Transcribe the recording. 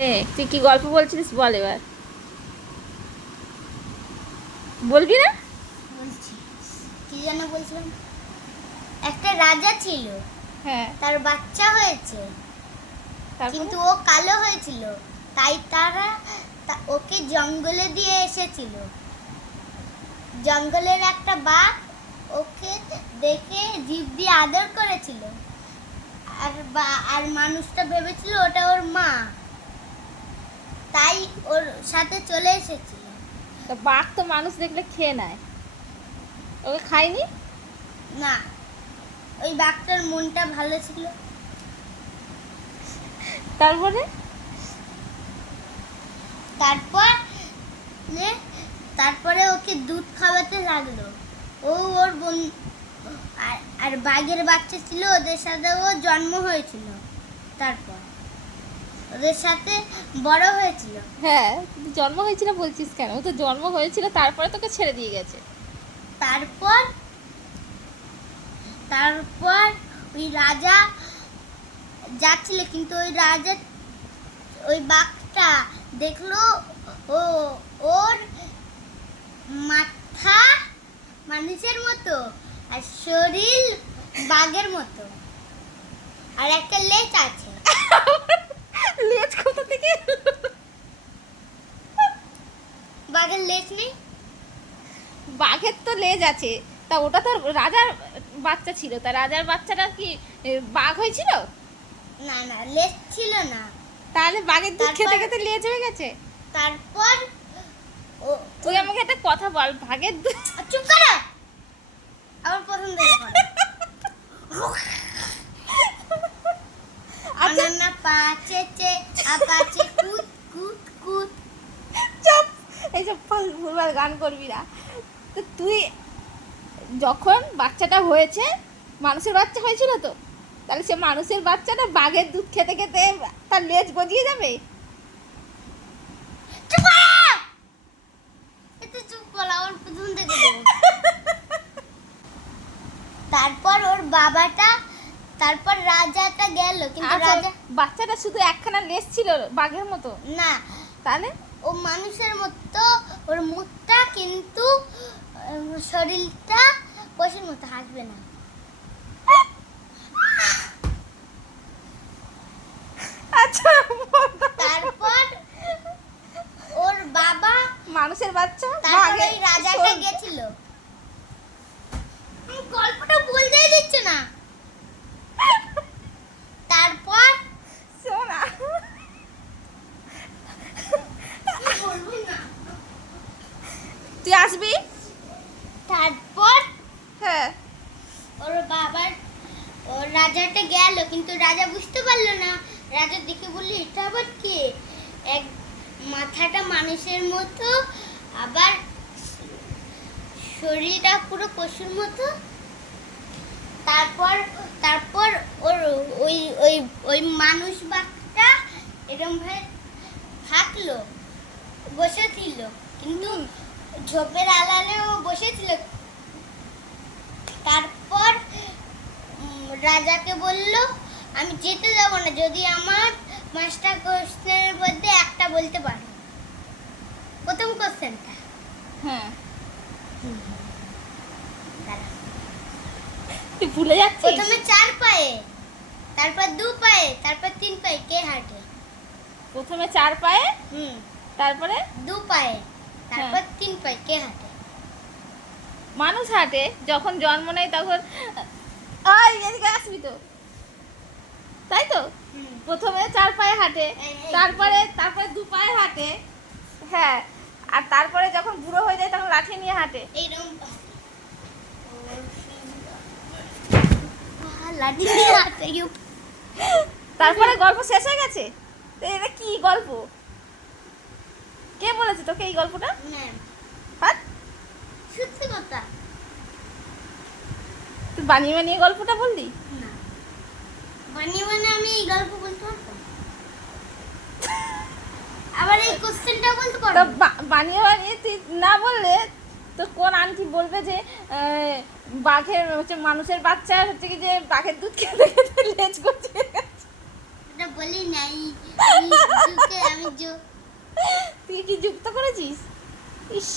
তুই কি গল্প বলছিস বল এবার, বলবি না? বলছি কি যেন বলছিলাম। একটা রাজা ছিল, হ্যাঁ, তার বাচ্চা হয়েছে, তারপরে? কিন্তু ও কালো হয়েছিল, তাই তারা ওকে জঙ্গলে দিয়ে এসেছিল। জঙ্গলের একটা বাঘ ওকে দেখে জিভ দিয়ে আদর করেছিল, আর মানুষটা ভেবেছিল ওটা ওর মা, তাই ওর সাথে চলে এসেছিল। তো বাঘ তো মানুষ দেখলে খেয়ে নেয়, ওকে খায়নি? না, ওই বাঘটার মনটা ভালো ছিল। তারপরে? তারপর তারপরে ওকে দুধ খাওয়াতে লাগলো। ও ওর আর বাঘের বাচ্চা ছিল, ওদের সাথে ও জন্ম হয়েছিল। তারপর ওদের সাথে বড় হয়েছিল। হ্যাঁ, কিন্তু জন্ম হয়েছিল বলছিস কেন? ও তো জন্ম হয়েছিল তারপরে তোকে ছেড়ে দিয়ে গেছে। তারপর তারপর ওই রাজা যাচ্ছিল, কিন্তু ওই বাঘটা দেখলো ও ওর মাথা মানুষের মতো আর শরীর বাঘের মতো, আর একটা লেজ আছে। লেজ কোথা থেকে? বাঘের লেজ নেই? বাঘের তো লেজ আছে, তা ওটা তো রাজার বাচ্চা ছিল, তা রাজার বাচ্চাটা কি বাঘ হয়েছিল? না না, লেজ ছিল না। তাহলে বাঘের দুধ খেতে তারপর- খেতে লেজ হয়ে গেছে? তারপর তুই আমাকে একটা কথা বল, বাঘের দুধ? চুপ করো, আমার পছন্দ আচ্ছা, আনানা পাচেচে আপাচে কুত কুত কুত। চুপ, এইসব ভুলভাল গান করবি না। তো তুই যখন বাচ্চাটা হয়েছে, মানুষের বাচ্চা হয়েছিল তো, তাহলে সে মানুষের বাচ্চাটা বাঘের দুধ খেতে খেতে তার লেজ গজিয়ে যাবে? চুপ করো, এত চুপ করো, আমার পছন্দ তারপর ওর বাবাটা, তারপর রাজাটা গেল, কিন্তু আচ্ছা, রাজা বাচ্চাটা শুধু একখানা লেজ ছিল বাঘের মতো? না, তাহলে ও মানুষের মতো, ওর মুখটা কিন্তু শরীরটা পশুর মতো, হাসবে না। আচ্ছা, তারপর ওর বাবা মানুষের বাচ্চা তারপর ওই রাজাটা গেছিল। গল্পটা বলতেই দিচ্ছে না। তারপর শোনা, বলবো না। তুই আসবি? তারপর হ্যাঁ, ওর রাজাটা গেল, কিন্তু রাজা বুঝতে পারলো না। রাজা দেখে বলল, এটা আবার কে? এক মাথাটা মানুষের মতো, আবার শরীরটা পুরো পশুর মতো। তারপর তারপর ওর ওই ওই ওই মানুষ বাঘটা এরকম ভাবে থাকলো, বসেছিল, কিন্তু ঝোপের আড়ালে ও বসেছিল। তারপর রাজাকে বলল, আমি যেতে যাব না যদি আমার মাস্টার কোশ্চেনের মধ্যে একটা বলতে পারো। প্রথম কোশ্চেনটা, হ্যাঁ, দাঁড়া। তুই ভুলে যাচ্ছিস? প্রথমে 4 পায়ে, তারপর 2 পায়ে, তারপর 3 পায়ে কে হাঁটে? প্রথমে 4 পায়ে, হুম, তারপরে 2 পায়ে, তারপর 3 পায়ে কে হাঁটে? মানুষ হাঁটে। যখন জন্ম নেয় তখন আয় এদিকে আসবি তো, তাই তো? হুম। প্রথমে 4 পায়ে হাঁটে, এই- তারপরে 2 পায়ে হাঁটে, হ্যাঁ, আর তারপরে যখন বুড়ো হয়ে যায় তখন লাঠি নিয়ে হাঁটে। এইরকম লাঠি দিয়ে হাঁটে। তারপরে গল্প শেষ হয়ে গেছে? তো এটা কি গল্প? কে বলেছে তোকে এই গল্পটা? ম্যাম, হাত, সত্যি কথা। তুই বানিয়ে বানিয়ে গল্পটা বললি? না, মানে আমি এই গল্প বলতে পারবো, আবার এই কোশ্চেনটা বলতে তো পারবো। বানিয়ে বানিয়ে তুই না বললে তো কোন আন্টি বলবে যে বাঘের হচ্ছে মানুষের বাচ্চা হচ্ছে কি যে বাঘের দুধ খেতে খেতে লেজ গজিয়ে গেছে? এটা বলি নাই, আমি যু। তুই কি যুক্ত করেছিস? ইস